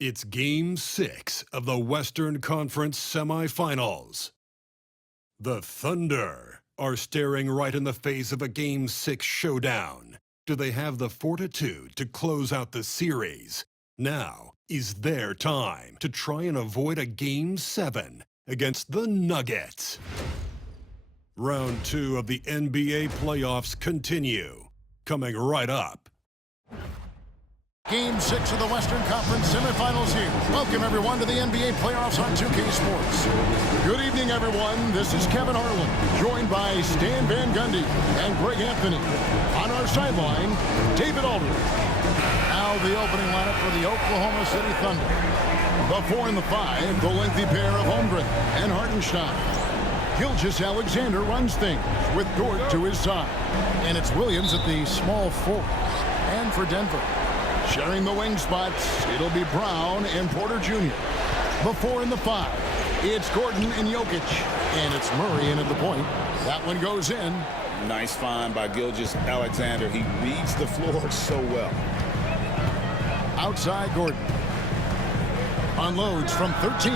It's Game 6 of the Western Conference semifinals. The Thunder are staring right in the face of a Game 6 showdown. Do they have the fortitude to close out the series? Now is their time to try and avoid a Game 7 against the Nuggets. Round 2 of the NBA playoffs continue. Coming right up. Game 6 of the Western Conference semifinals here. Welcome, everyone, to the NBA playoffs on 2K Sports. Good evening, everyone. This is Kevin Harlan, joined by Stan Van Gundy and Greg Anthony. On our sideline, David Aldridge. Now the opening lineup for the Oklahoma City Thunder. The 4 and the 5, the lengthy pair of Holmgren and Hartenstein. Gilgeous-Alexander runs things with Dort to his side. And it's Williams at the small forward. And for Denver, sharing the wing spots, it'll be Brown and Porter Jr. The 4 and the 5, it's Gordon and Jokic. And it's Murray in at the point. That one goes in. Nice find by Gilgeous-Alexander. He reads the floor so well. Outside Gordon. Unloads from 13.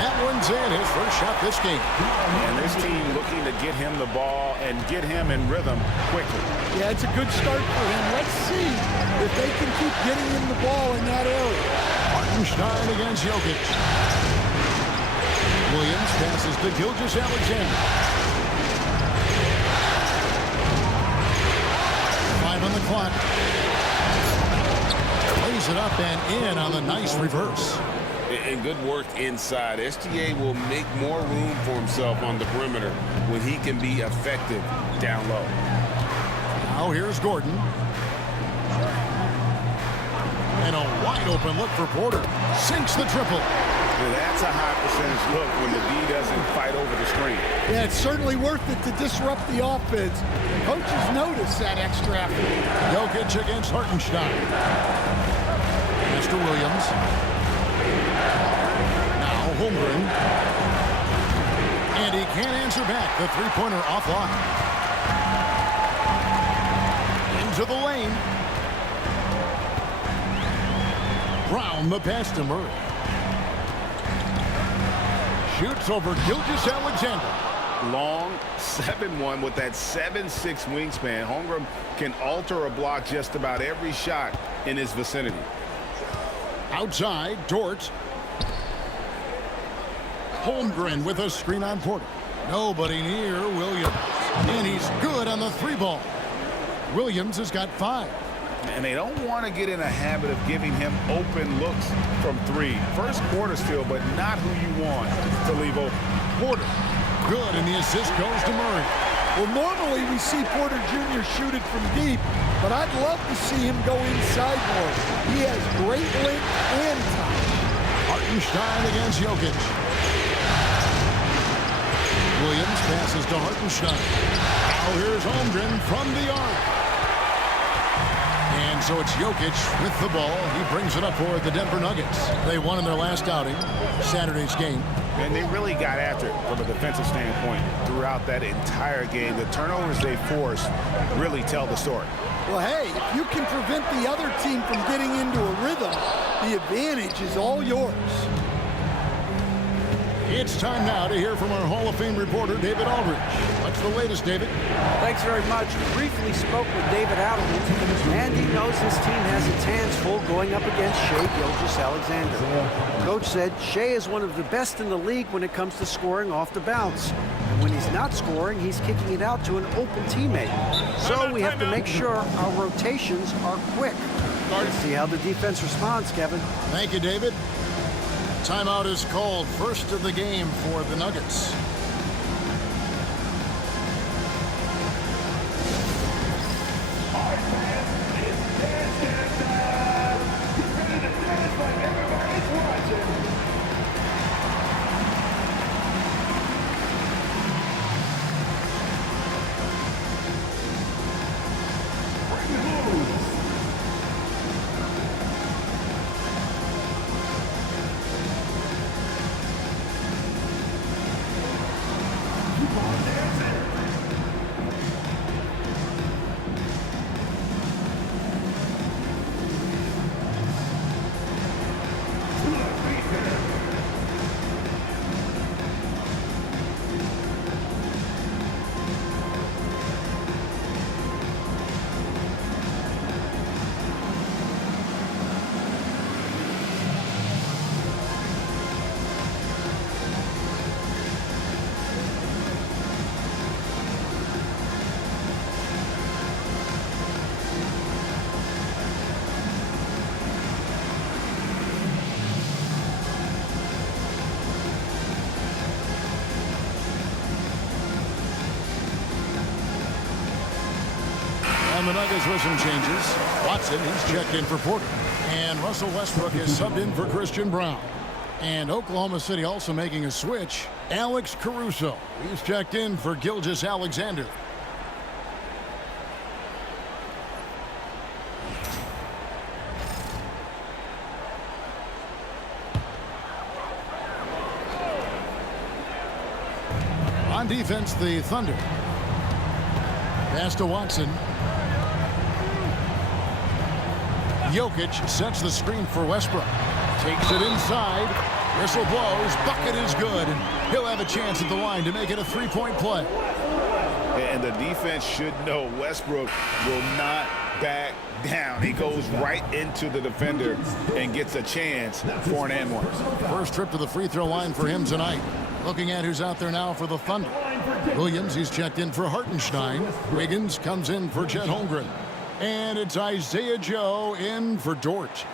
That one's in, his first shot this game. And this team looking to get him the ball and get him in rhythm quickly. Yeah, it's a good start for him. Let's see if they can keep getting him the ball in that area. Hartenstein against Jokic. Williams passes to Gilgeous-Alexander. 5 on the clock. Lays it up and in on the nice reverse. And good work inside. SGA will make more room for himself on the perimeter when he can be effective down low. Now here's Gordon. And a wide open look for Porter. Sinks the triple. Well, that's a high percentage look when the D doesn't fight over the screen. Yeah, it's certainly worth it to disrupt the offense. Coaches notice that extra effort. Jokic against Hartenstein. Mr. Williams. Now Holmgren. And he can't answer back. The three-pointer offline. Into the lane. Brown the pass to Murray. Shoots over Gilgeous-Alexander. Long 7-1 with that 7'6" wingspan. Holmgren can alter a block just about every shot in his vicinity. Outside, Dort. Holmgren with a screen on Porter. Nobody near Williams. And he's good on the three ball. Williams has got 5. And they don't want to get in a habit of giving him open looks from 3. First quarter still, but not who you want to leave open. Porter. Good, and the assist goes to Murray. Well, normally we see Porter Jr. shoot it from deep, but I'd love to see him go inside more. He has great length and time. Hartenstein against Jokic. Williams passes to Hartenstein. Now here's Holmgren from the arc. And so it's Jokic with the ball. He brings it up for the Denver Nuggets. They won in their last outing, Saturday's game. And they really got after it from a defensive standpoint throughout that entire game. The turnovers they forced really tell the story. Well, hey, if you can prevent the other team from getting into a rhythm, the advantage is all yours. It's time now to hear from our Hall of Fame reporter, David Aldridge. What's the latest, David? Thanks very much. Briefly spoke with David Aldridge, and he knows his team has its hands full going up against Shai Gilgeous-Alexander. Coach said Shai is one of the best in the league when it comes to scoring off the bounce. And when he's not scoring, he's kicking it out to an open teammate. So we have to make sure our rotations are quick. Let's see how the defense responds, Kevin. Thank you, David. Timeout is called. First of the game for the Nuggets. the Nuggets with some changes. Watson, he's checked in for Porter. And Russell Westbrook is subbed in for Christian Brown. And Oklahoma City also making a switch. Alex Caruso, he's checked in for Gilgeous-Alexander. On defense, the Thunder. Pass to Watson. Jokic sets the screen for Westbrook. Takes it inside. Whistle blows. Bucket is good. He'll have a chance at the line to make it a three-point play. And the defense should know Westbrook will not back down. He goes right into the defender and gets a chance for an and one. First trip to the free throw line for him tonight. Looking at who's out there now for the Thunder. Williams, he's checked in for Hartenstein. Wiggins comes in for Chet Holmgren. And it's Isaiah Joe in for Dort.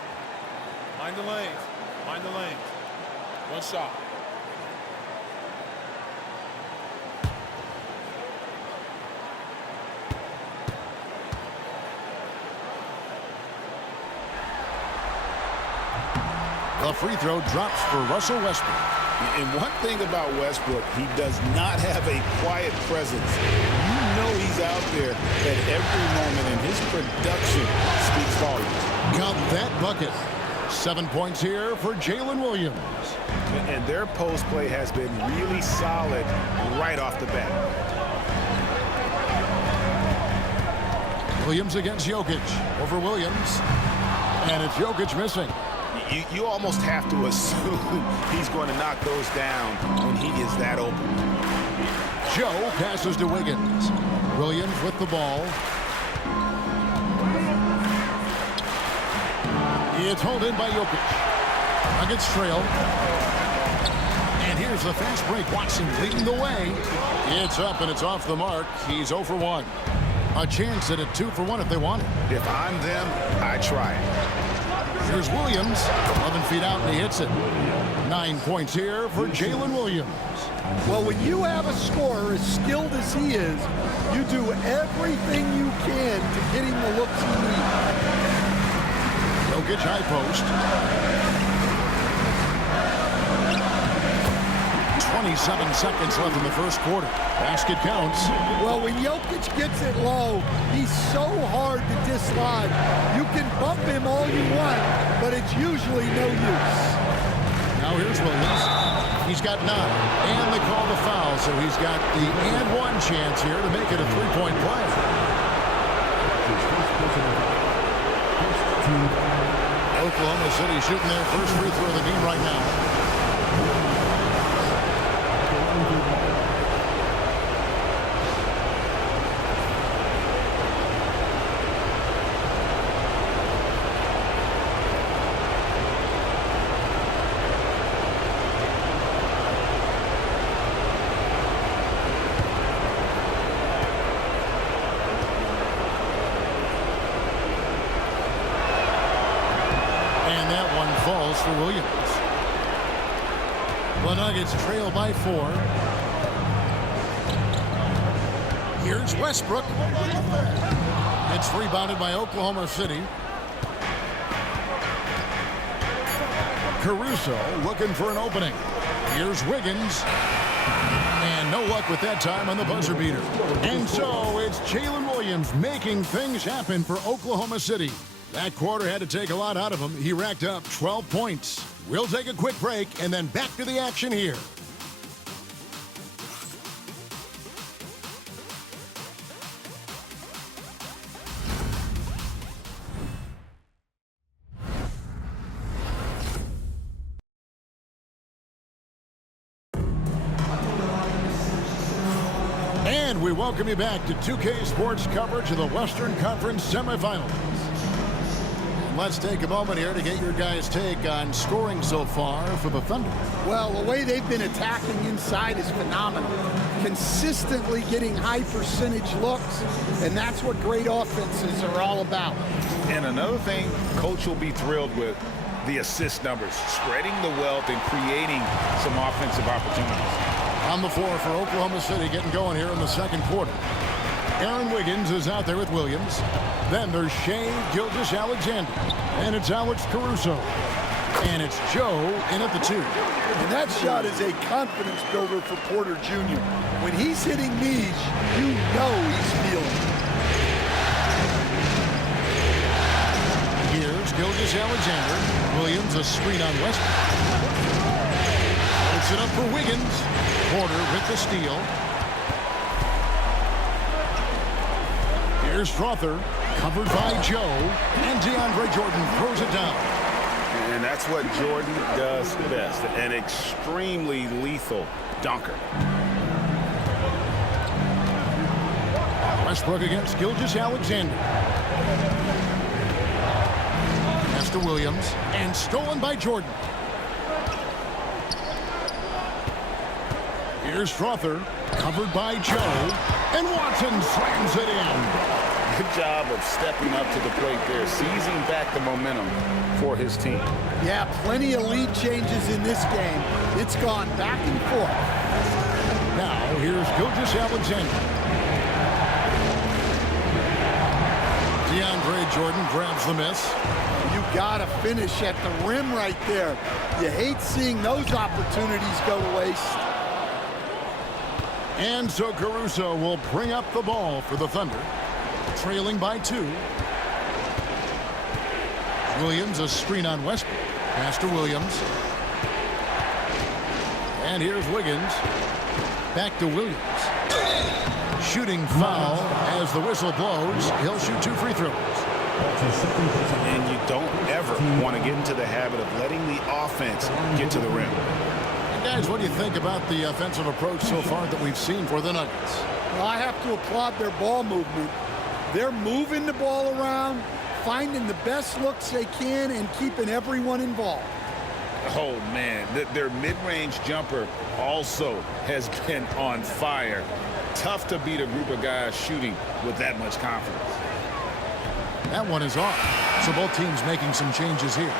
Mind the lanes. Mind the lanes. One shot. The free throw drops for Russell Westbrook. And one thing about Westbrook, he does not have a quiet presence. You know he's out there at every moment, and his production speaks volumes. Count that bucket. 7 points here for Jalen Williams. And their post play has been really solid right off the bat. Williams against Jokic. Over Williams. And it's Jokic missing. You almost have to assume he's going to knock those down when he is that open. Joe passes to Wiggins. Williams with the ball. It's hauled in by Jokic. Nuggets trail. And here's the fast break. Watson leading the way. It's up and it's off the mark. He's 0 for 1. A chance at a 2 for 1 if they want it. If I'm them, I try it. Here's Williams, 11 feet out, and he hits it. 9 points here for Jalen Williams. Well, when you have a scorer as skilled as he is, you do everything you can to get him the looks he needs. Jokic high post. 27 seconds left in the first quarter. Basket counts. Well, when Jokic gets it low, he's so hard to dislodge. You can bump him all you want, but it's usually no use. Now here's Williams. He's got 9, and they call the foul, so he's got the and one chance here to make it a three-point play. Oklahoma City shooting their first free throw of the game right now. Falls for Williams. The Nuggets trail by 4. Here's Westbrook. It's rebounded by Oklahoma City. Caruso looking for an opening. Here's Wiggins. And no luck with that time on the buzzer beater. And so it's Jalen Williams making things happen for Oklahoma City. That quarter had to take a lot out of him. He racked up 12 points. We'll take a quick break and then back to the action here. And we welcome you back to 2K Sports coverage of the Western Conference semifinals. Let's take a moment here to get your guys' take on scoring so far for the Thunder. Well, the way they've been attacking inside is phenomenal. Consistently getting high percentage looks, and that's what great offenses are all about. And another thing Coach will be thrilled with, the assist numbers, spreading the wealth and creating some offensive opportunities. On the floor for Oklahoma City, getting going here in the second quarter. Aaron Wiggins is out there with Williams. Then there's Shea Gilgeous-Alexander. And it's Alex Caruso. And it's Joe in at the 2. And that shot is a confidence builder for Porter Jr. When he's hitting these, you know he's feeling it. Here's Gilgeous-Alexander. Williams a screen on Westbrook. Puts it up for Wiggins. Porter with the steal. Here's Strother, covered by Joe, and DeAndre Jordan throws it down. And that's what Jordan does best, an extremely lethal dunker. Westbrook against Gilgeous-Alexander. Pass to Williams, and stolen by Jordan. Here's Strother, covered by Joe, and Watson slams it in. Good job of stepping up to the plate there, seizing back the momentum for his team. Yeah, plenty of lead changes in this game. It's gone back and forth. Now, here's Gilgeous-Alexander. DeAndre Jordan grabs the miss. You gotta finish at the rim right there. You hate seeing those opportunities go to waste. And so Caruso will bring up the ball for the Thunder, trailing by 2. Williams a screen on Westbrook. Pass to Williams. And here's Wiggins. Back to Williams. Shooting foul as the whistle blows. He'll shoot 2 free throws. And you don't ever want to get into the habit of letting the offense get to the rim. And guys, what do you think about the offensive approach so far that we've seen for the Nuggets? Well, I have to applaud their ball movement. They're moving the ball around, finding the best looks they can, and keeping everyone involved. Oh, man, their mid-range jumper also has been on fire. Tough to beat a group of guys shooting with that much confidence. That one is off. So both teams making some changes here.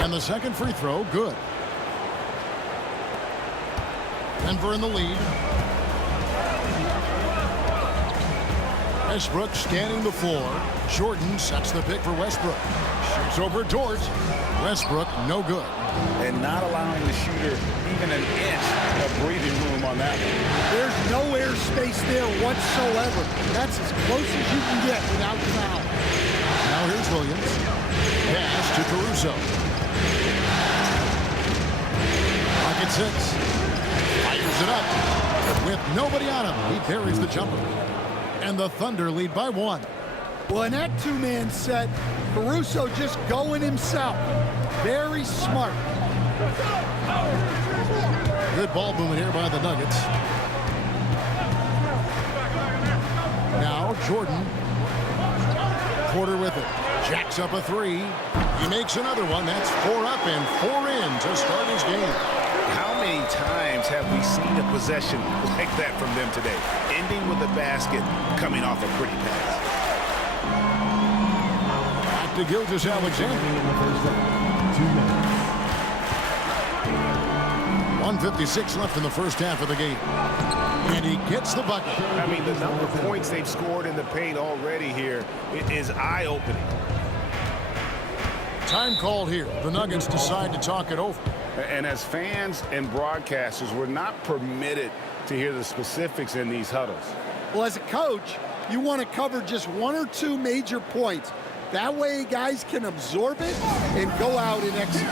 And the second free throw, good. Denver in the lead. Westbrook scanning the floor. Jordan sets the pick for Westbrook. Shoots over Dort. Westbrook, no good. And not allowing the shooter even an inch of breathing room on that one. There's no airspace there whatsoever. That's as close as you can get without foul. Now here's Williams. Pass to Caruso. Pocket 6. Fires it up. With nobody on him, he buries the jumper. And the Thunder lead by 1. Well, in that two-man set, Caruso just going himself. Very smart. Good ball movement here by the Nuggets. Now Jordan. Porter with it. Jacks up a 3. He makes another one. That's 4 up and 4 in to start his game. How many times have we seen a possession like that from them today? Ending with a basket, coming off a pretty pass. Back to Gilgeous-Alexander. 1:56 left in the first half of the game. And he gets the bucket. I mean, the number of points they've scored in the paint already here is eye-opening. Time called here. The Nuggets decide to talk it over. And as fans and broadcasters, we're not permitted to hear the specifics in these huddles. Well, as a coach, you want to cover just 1 or 2 major points. That way guys can absorb it and go out and execute.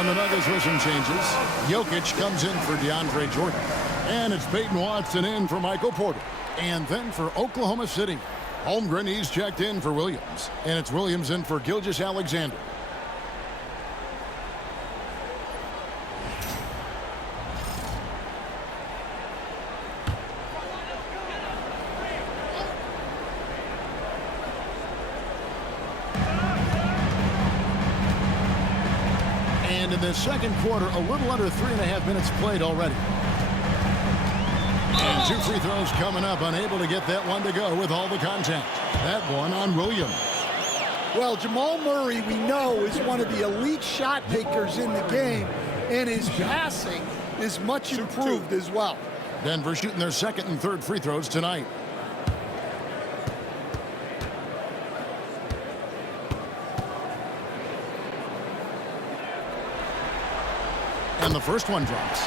And the Nuggets with some changes. Jokic comes in for DeAndre Jordan. And it's Peyton Watson in for Michael Porter. And then for Oklahoma City, Holmgren, he's checked in for Williams. And it's Williams in for Gilgeous-Alexander. And in the second quarter, a little under 3.5 minutes played already. And 2 free throws coming up, unable to get that one to go with all the contact. That one on Williams. Well, Jamal Murray, we know, is one of the elite shot takers in the game, and his passing is much improved as well. Denver shooting their second and third free throws tonight. And the first one drops.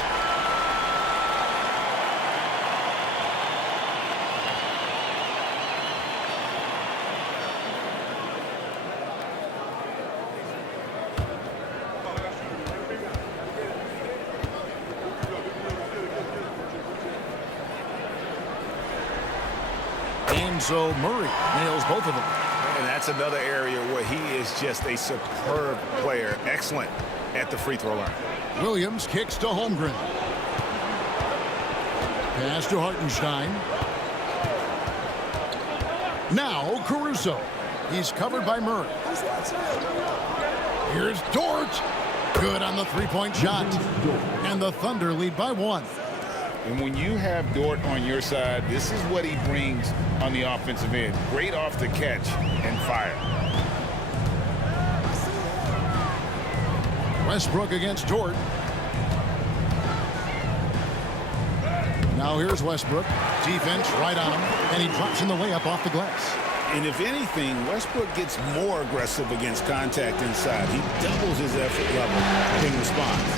And so Murray nails both of them. And that's another area where he is just a superb player. Excellent at the free throw line. Williams kicks to Holmgren. Pass to Hartenstein. Now Caruso. He's covered by Murray. Here's Dort. Good on the three-point shot. And the Thunder lead by 1. And when you have Dort on your side, this is what he brings on the offensive end. Great off the catch and fire. Westbrook against Dort. Now here's Westbrook. Defense right on him. And he drops in the layup off the glass. And if anything, Westbrook gets more aggressive against contact inside. He doubles his effort level in response.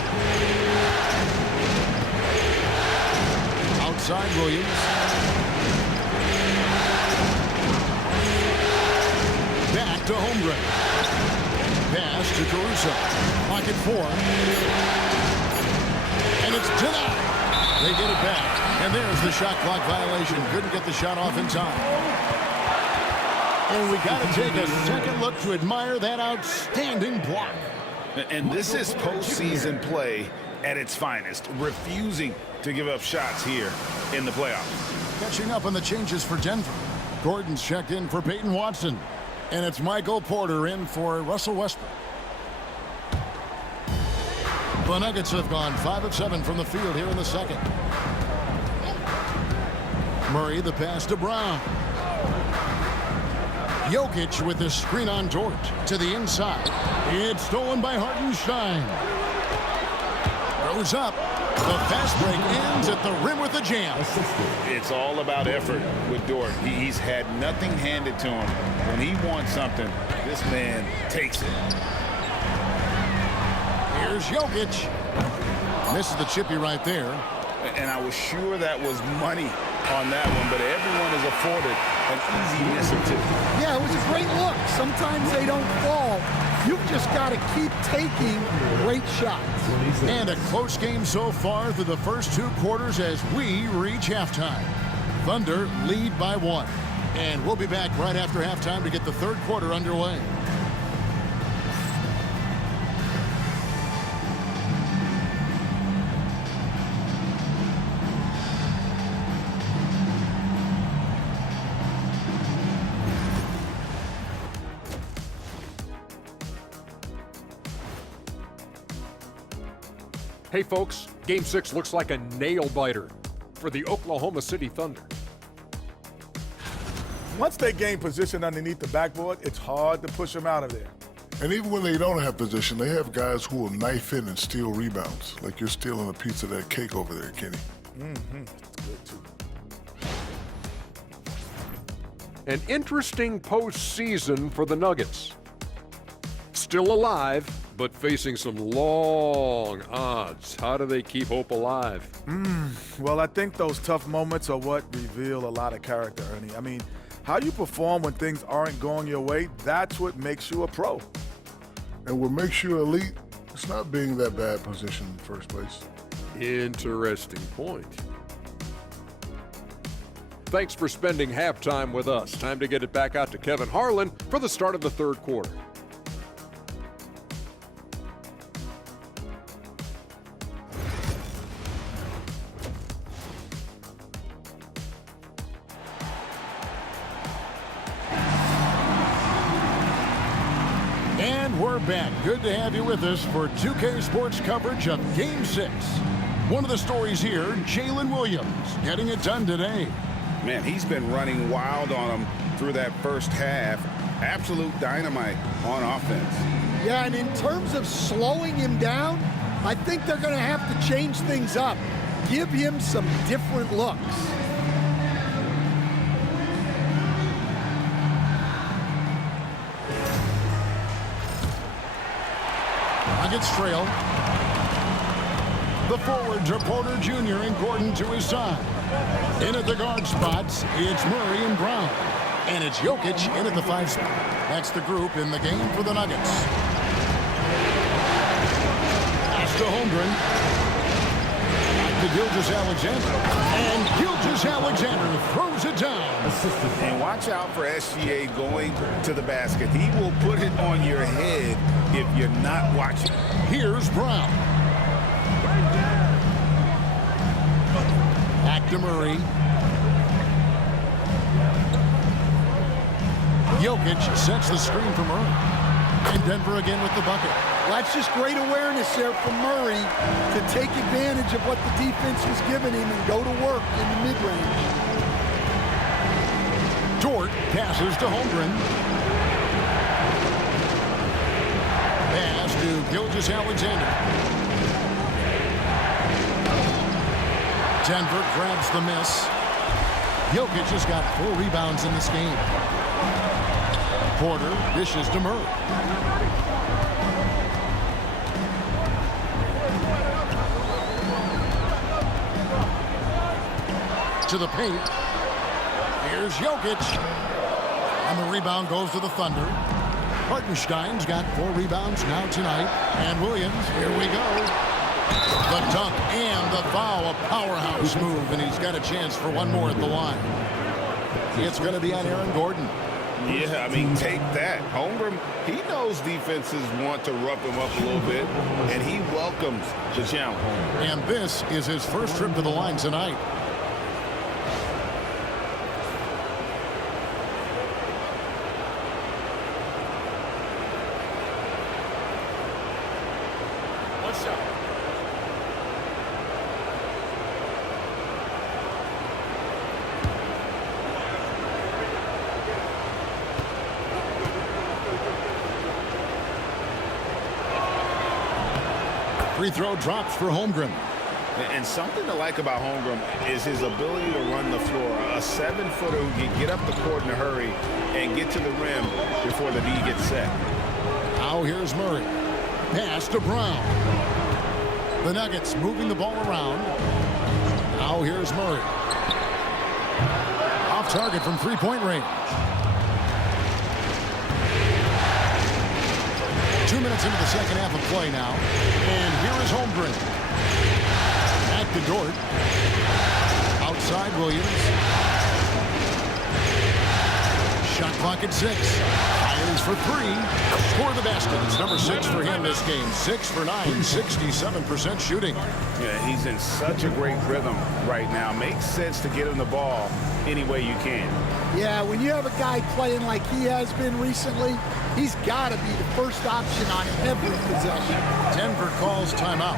Outside Williams. Back to Holmgren. Pass to Caruso. Pocket 4. And it's denied. They get it back. And there's the shot clock violation. Couldn't get the shot off in time. And we got to take a second look to admire that outstanding block. And this is postseason play at its finest. Refusing to give up shots here in the playoffs. Catching up on the changes for Denver. Gordon's checked in for Peyton Watson. And it's Michael Porter in for Russell Westbrook. The Nuggets have gone 5 of 7 from the field here in the second. Murray, the pass to Brown. Jokic with the screen on Dort to the inside. It's stolen by Hartenstein. Throws up. The fast break ends at the rim with a jam. It's all about effort with Dort. He's had nothing handed to him. When he wants something, this man takes it. Here's Jokic. Misses the chippy right there. And I was sure that was money on that one, but everyone is afforded an easy miss or two. Yeah, it was a great look. Sometimes they don't fall. You've just got to keep taking great shots. And a close game so far through the first 2 quarters as we reach halftime. Thunder lead by 1. And we'll be back right after halftime to get the third quarter underway. Hey folks, Game 6 looks like a nail-biter for the Oklahoma City Thunder. Once they gain position underneath the backboard, it's hard to push them out of there. And even when they don't have position, they have guys who will knife in and steal rebounds. Like you're stealing a piece of that cake over there, Kenny. It's good, too. An interesting postseason for the Nuggets. Still alive, but facing some long odds. How do they keep hope alive? Well, I think those tough moments are what reveal a lot of character, Ernie. I mean, how you perform when things aren't going your way, that's what makes you a pro. And what makes you elite It's not being that bad position in the first place. Interesting point. Thanks for spending halftime with us. Time to get it back out to Kevin Harlan for the start of the third quarter. And we're back. Good to have you with us for 2K Sports coverage of Game 6. One of the stories here, Jalen Williams getting it done today. Man, he's been running wild on him through that first half. Absolute dynamite on offense. Yeah, and in terms of slowing him down, I think they're going to have to change things up. Give him some different looks. Nuggets trail. The forwards are Porter Jr. and Gordon to his side. In at the guard spots, it's Murray and Brown. And it's Jokic in at the 5 spot. That's the group in the game for the Nuggets. Pass to Holmgren. Back to Gilgeous-Alexander. And Gilgeous-Alexander throws it down. And watch out for SGA going to the basket. He will put it on your head if you're not watching. Here's Brown. Back to Murray. Jokic sets the screen for Murray. And Denver again with the bucket. Well, that's just great awareness there from Murray to take advantage of what the defense was giving him and go to work in the mid-range. Dort passes to Holmgren. Pass to Gilgeous-Alexander. Denver grabs the miss. Jokic has got 4 rebounds in this game. Porter dishes to Murray. To the paint. Here's Jokic. And the rebound goes to the Thunder. Hartenstein's got 4 rebounds now tonight. And Williams, here we go. The dunk and the foul, a powerhouse move, and he's got a chance for one more at the line. It's going to be on Aaron Gordon. Yeah, I mean, take that. Holmgren, he knows defenses want to rough him up a little bit, and he welcomes the challenge. And this is his first trip to the line tonight. What's up? Free throw drops for Holmgren. And something to like about Holmgren is his ability to run the floor. A 7-footer who can get up the court in a hurry and get to the rim before the D gets set. Now here's Murray. Pass to Brown. The Nuggets moving the ball around. Now here's Murray. Off target from three-point range. 2 minutes into the second half of play now. And here is Holmgren. Back to Dort. Outside Williams. Shot clock at 6. Fires for 3. Score the basket. It's number 6 for him this game. 6 for 9. 67% shooting. Yeah, he's in such a great rhythm right now. Makes sense to get him the ball any way you can. Yeah, when you have a guy playing like he has been recently, he's got to be the first option on every possession. Denver calls timeout.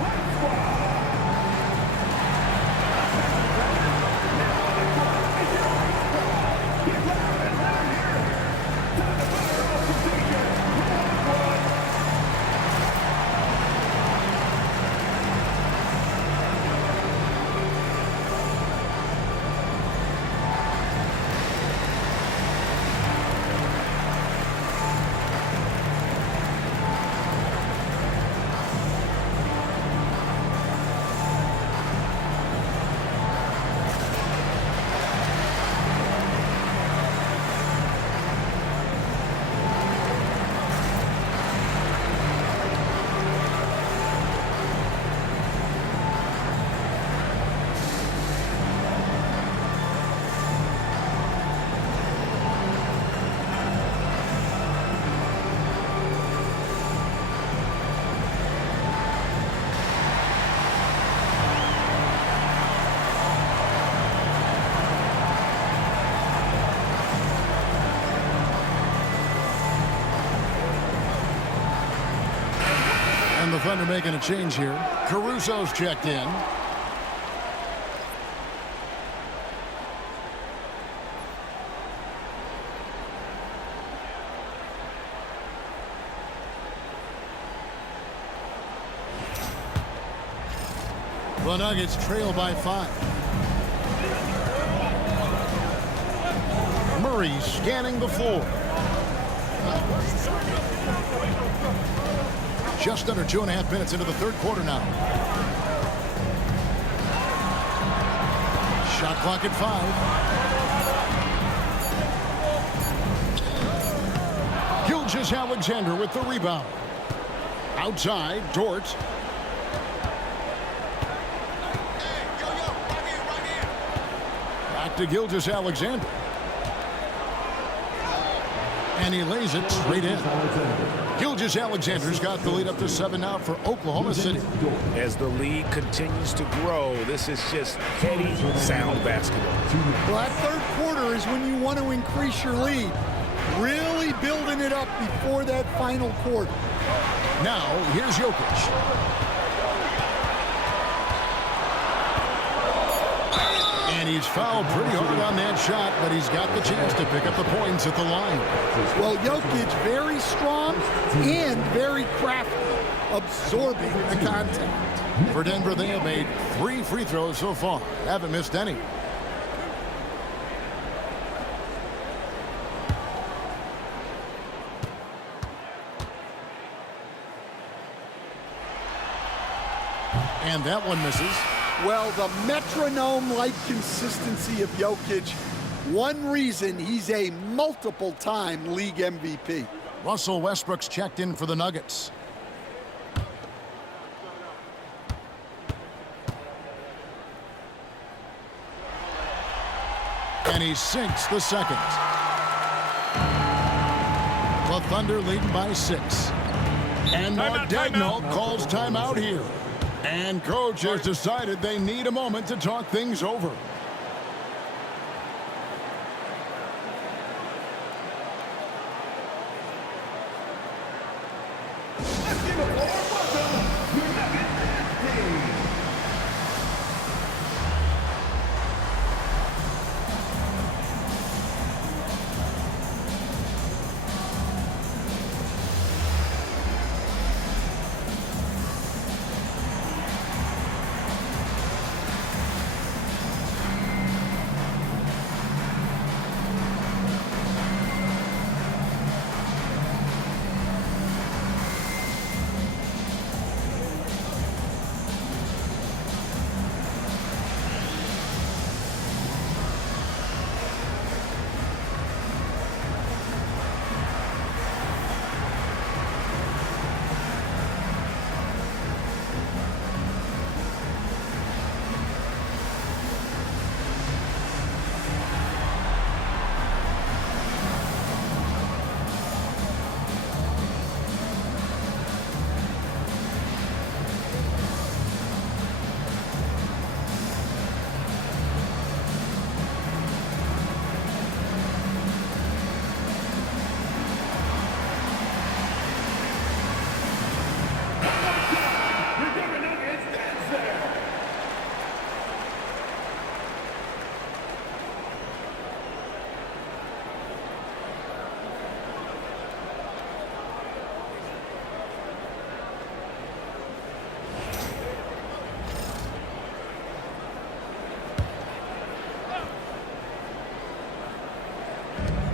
the Thunder making a change here. Caruso's checked in. The Nuggets trail by 5. Murray scanning the floor. Just under 2.5 minutes into the third quarter now. Shot clock at 5. Gilgeous-Alexander with the rebound. Outside, Dort. Back to Gilgeous-Alexander. And he lays it straight in. Gilgeous-Alexander's got the lead up to 7 now for Oklahoma City. As the lead continues to grow, this is just heady, sound basketball. Well, that third quarter is when you want to increase your lead. Really building it up before that final quarter. Now, here's Jokic. And he's fouled pretty hard on that shot, but he's got the chance to pick up the points at the line. Well, Jokic very strong and very crafty, absorbing the contact. For Denver, they have made 3 free throws so far. Haven't missed any. And that one misses. Well, the metronome-like consistency of Jokic, one reason he's a multiple-time league MVP. Russell Westbrook's checked in for the Nuggets. And he sinks the second. The Thunder leading by 6. And Mark Daigneault calls timeout here. And coach has decided they need a moment to talk things over.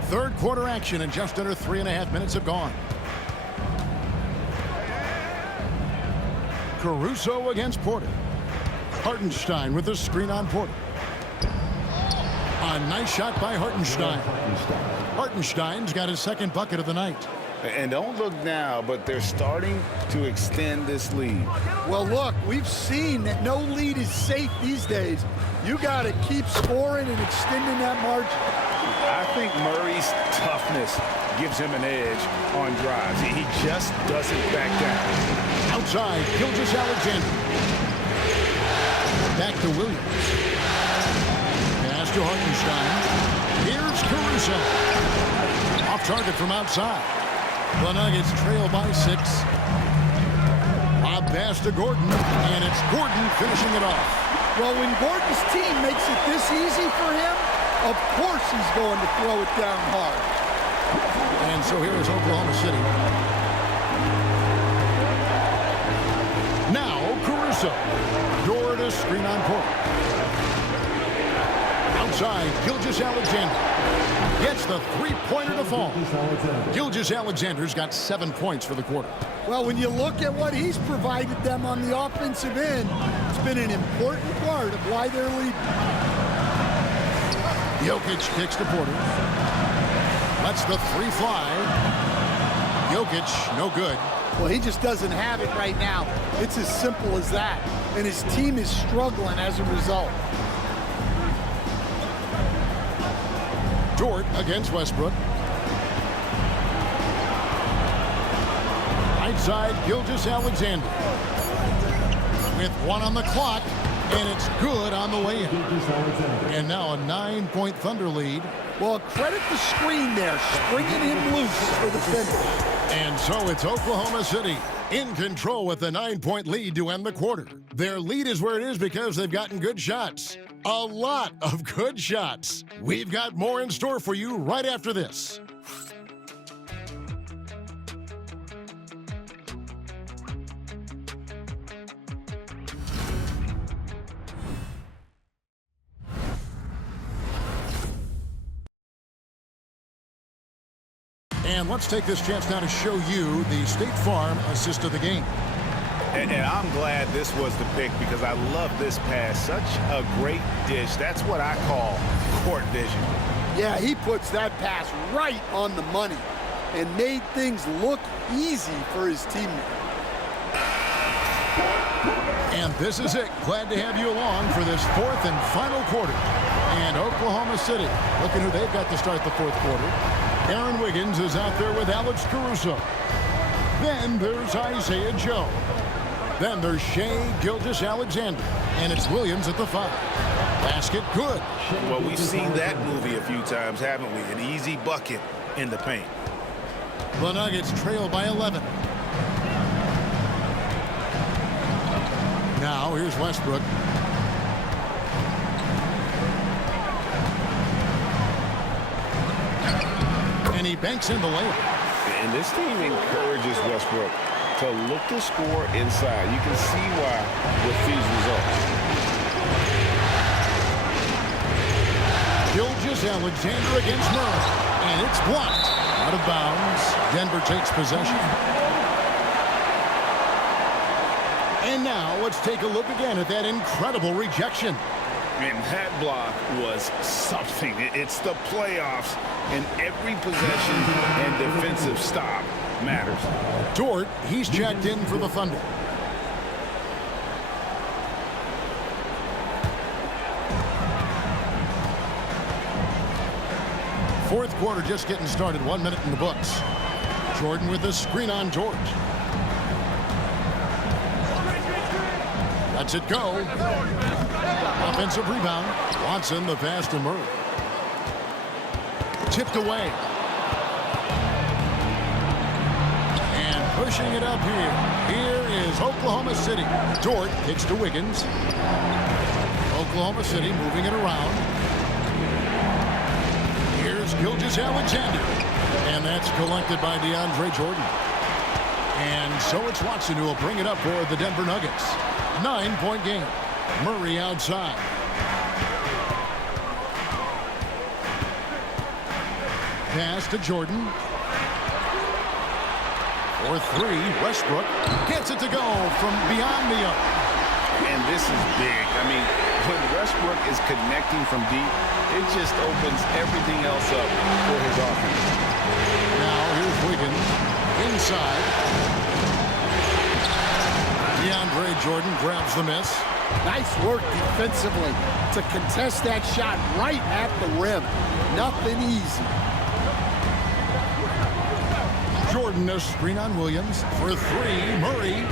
Third quarter action, and just under 3.5 minutes have gone. Caruso against Porter. Hartenstein with the screen on Porter. A nice shot by Hartenstein. Hartenstein's got his second bucket of the night. And don't look now, but they're starting to extend this lead. Well, look, we've seen that no lead is safe these days. You got to keep scoring and extending that margin. I think Murray's toughness gives him an edge on drives. He just doesn't back down. Outside, Gilgeous-Alexander. Back to Williams. Pass to Hartenstein. Here's Caruso. Off target from outside. The Nuggets trail by 6. pass to Gordon, and it's Gordon finishing it off. Well, when Gordon's team makes it this easy for him, of course he's going to throw it down hard. And so here is Oklahoma City. Now Caruso. Door to screen on court. Outside, Gilgeous-Alexander gets the three-pointer to fall. Gilgeous-Alexander's got 7 points for the quarter. Well, when you look at what he's provided them on the offensive end, it's been an important part of why they're leading. Jokic kicks to Porter. Lets the three fly. Jokic, no good. Well, he just doesn't have it right now. It's as simple as that. And his team is struggling as a result. Dort against Westbrook. Right side, Gilgeous-Alexander. With 1 on the clock, and it's good on the way in. And now a 9-point Thunder lead. Well, credit the screen there, springing him loose for the finish. And so it's Oklahoma City in control with a 9-point lead to end the quarter. Their lead is where it is because they've gotten good shots. A lot of good shots. We've got more in store for you right after this. And let's take this chance now to show you the State Farm assist of the game. And I'm glad this was the pick because I love this pass. Such a great dish. That's what I call court vision. Yeah, he puts that pass right on the money and made things look easy for his teammate. And this is it. Glad to have you along for this fourth and final quarter. And Oklahoma City, looking who they've got to start the fourth quarter. Aaron Wiggins is out there with Alex Caruso. Then there's Isaiah Joe. Then there's Shai Gilgeous-Alexander. And it's Williams at the 5. Basket good. Well, we've seen that movie a few times, haven't we? An easy bucket in the paint. The Nuggets trail by 11. Now here's Westbrook. And he banks in the layup. And this team encourages Westbrook to look to score inside. You can see why with these results. Gilgeous-Alexander against Murray. And it's blocked. Out of bounds. Denver takes possession. And now let's take a look again at that incredible rejection. And that block was something. It's the playoffs, and every possession and defensive stop matters. Dort, he's checked in for the Thunder. Fourth quarter just getting started. 1 minute in the books. Jordan with the screen on Dort. Lets it go. Offensive rebound. Watson the pass to Murray. Tipped away. And pushing it up here. Here is Oklahoma City. Dort kicks to Wiggins. Oklahoma City moving it around. Here's Gilgeous-Alexander. And that's collected by DeAndre Jordan. And so it's Watson who will bring it up for the Denver Nuggets. 9-point game. Murray outside. Pass to Jordan. For 3, Westbrook gets it to go from beyond the arc. And this is big. I mean, when Westbrook is connecting from deep, it just opens everything else up for his offense. Now here's Wiggins inside. DeAndre Jordan grabs the miss. Nice work defensively to contest that shot right at the rim. Nothing easy. Jordan a screen on Williams for 3. Murray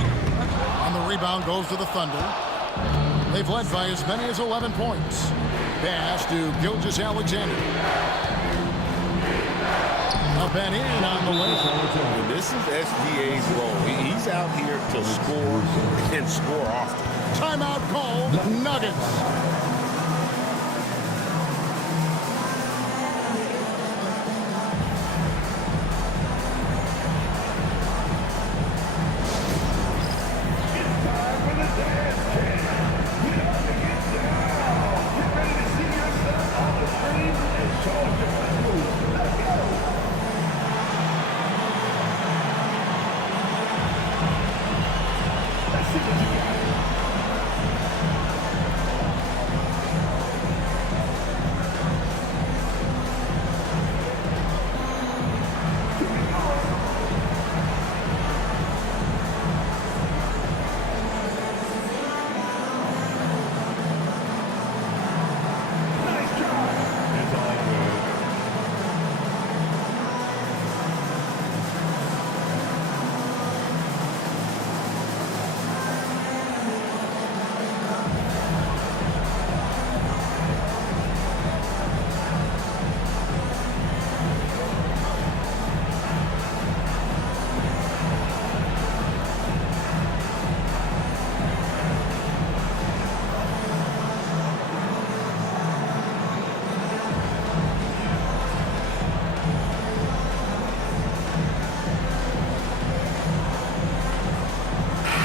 on the rebound goes to the Thunder. They've led by as many as 11 points. Pass to Gilgeous-Alexander. Up and in on the way. This is SGA's role. He's out here to They'll score and score often. Timeout called, Nuggets.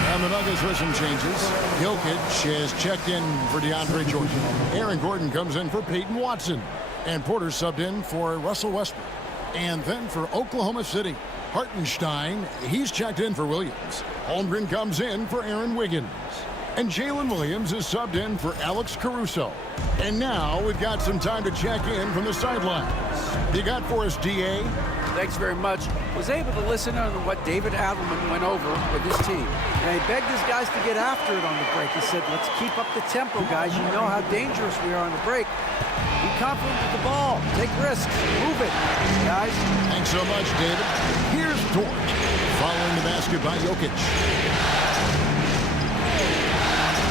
And the Nuggets with some changes. Jokic has checked in for DeAndre Jordan. Aaron Gordon comes in for Peyton Watson. And Porter subbed in for Russell Westbrook. And then for Oklahoma City, Hartenstein, he's checked in for Williams. Holmgren comes in for Aaron Wiggins. And Jalen Williams is subbed in for Alex Caruso. And now we've got some time to check in from the sidelines. You got for us, DA? Thanks very much. Was able to listen to what David Adelman went over with his team. And he begged his guys to get after it on the break. He said, let's keep up the tempo, guys. You know how dangerous we are on the break. Be confident with the ball. Take risks. Move it, guys. Thanks so much, David. Here's Dort. Following the basket by Jokic.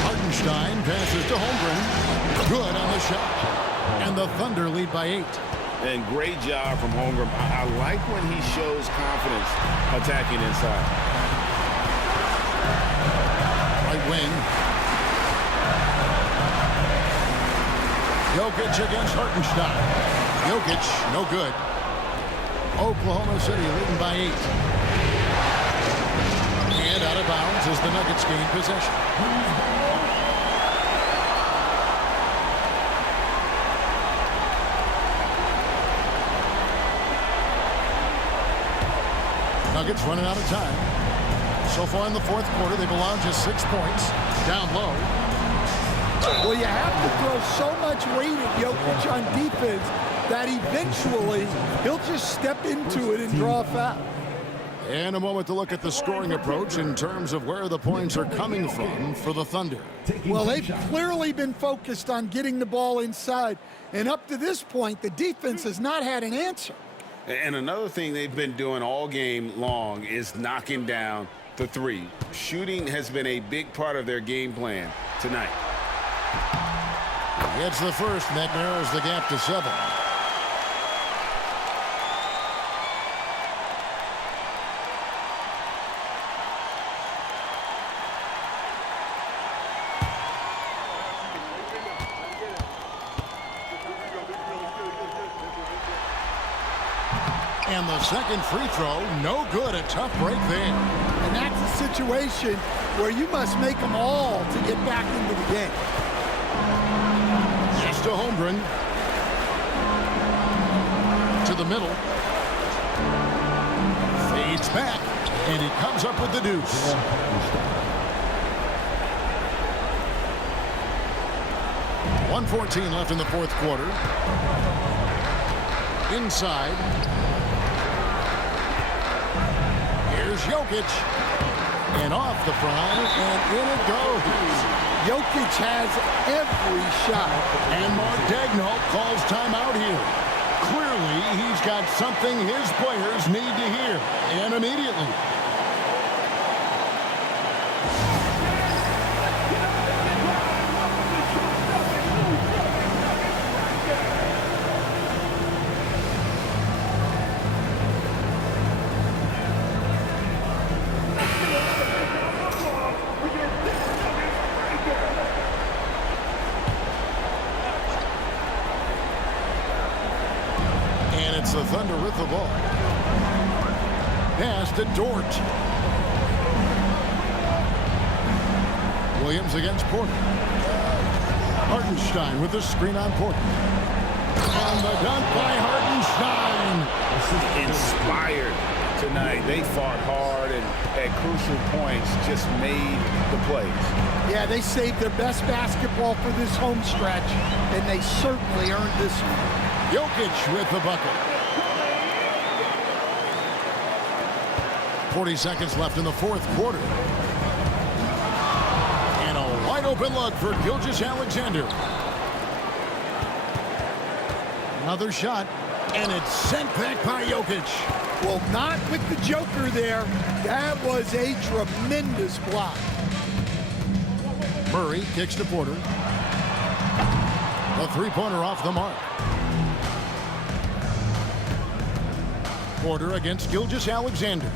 Hartenstein passes to Holmgren. Good on the shot. And the Thunder lead by 8. And great job from Holmgren. I like when he shows confidence attacking inside. Right wing. Jokic against Hartenstein. Jokic, no good. Oklahoma City leading by 8. And out of bounds as the Nuggets gain possession. Nuggets running out of time. So far in the fourth quarter, they've allowed just 6 points. Down low. Well, you have to throw so much weight at Jokic on defense that eventually he'll just step into it and draw a foul. And a moment to look at the scoring approach in terms of where the points are coming from for the Thunder. Well, they've clearly been focused on getting the ball inside. And up to this point, the defense has not had an answer. And another thing they've been doing all game long is knocking down the three. Shooting has been a big part of their game plan tonight. It's the first, and that narrows the gap to 7. And the second free throw, no good. A tough break there. And that's a situation where you must make them all to get back into the game. Just to Holmgren. To the middle. Fades back, and he comes up with the deuce. .114 left in the fourth quarter. Inside. Here's Jokic. And off the pry, and in it goes. Jokic has every shot. And Mark Daigneault calls timeout here. Clearly, he's got something his players need to hear. And immediately. Thunder with the ball. Pass to Dort. Williams against Porter. Hartenstein with the screen on Porter. And the dunk by Hartenstein. Inspired tonight. They fought hard and at crucial points just made the plays. Yeah, they saved their best basketball for this home stretch, and they certainly earned this one. Jokic with the bucket. 40 seconds left in the fourth quarter. And a wide open look for Gilgeous-Alexander. Another shot, and it's sent back by Jokic. Well, not with the Joker there. That was a tremendous block. Murray kicks to Porter. The three-pointer off the mark. Porter against Gilgeous-Alexander.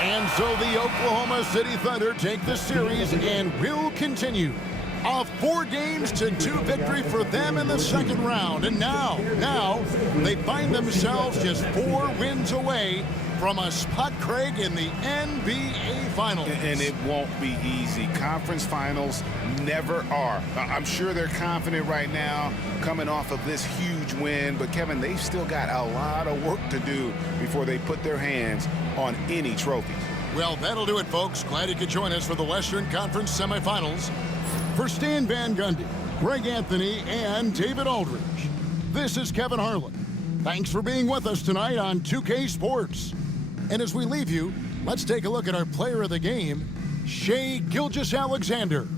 And so the Oklahoma City Thunder take the series and will continue. A 4-2 victory for them in the second round. And now they find themselves just 4 wins away from a spot, Craig, in the NBA Finals. And it won't be easy. Conference finals never are. I'm sure they're confident right now coming off of this huge win. But, Kevin, they've still got a lot of work to do before they put their hands on any trophies. Well, that'll do it, folks. Glad you could join us for the Western Conference semifinals. For Stan Van Gundy, Greg Anthony, and David Aldridge, this is Kevin Harlan. Thanks for being with us tonight on 2K Sports. And as we leave you, let's take a look at our player of the game, Shai Gilgeous-Alexander.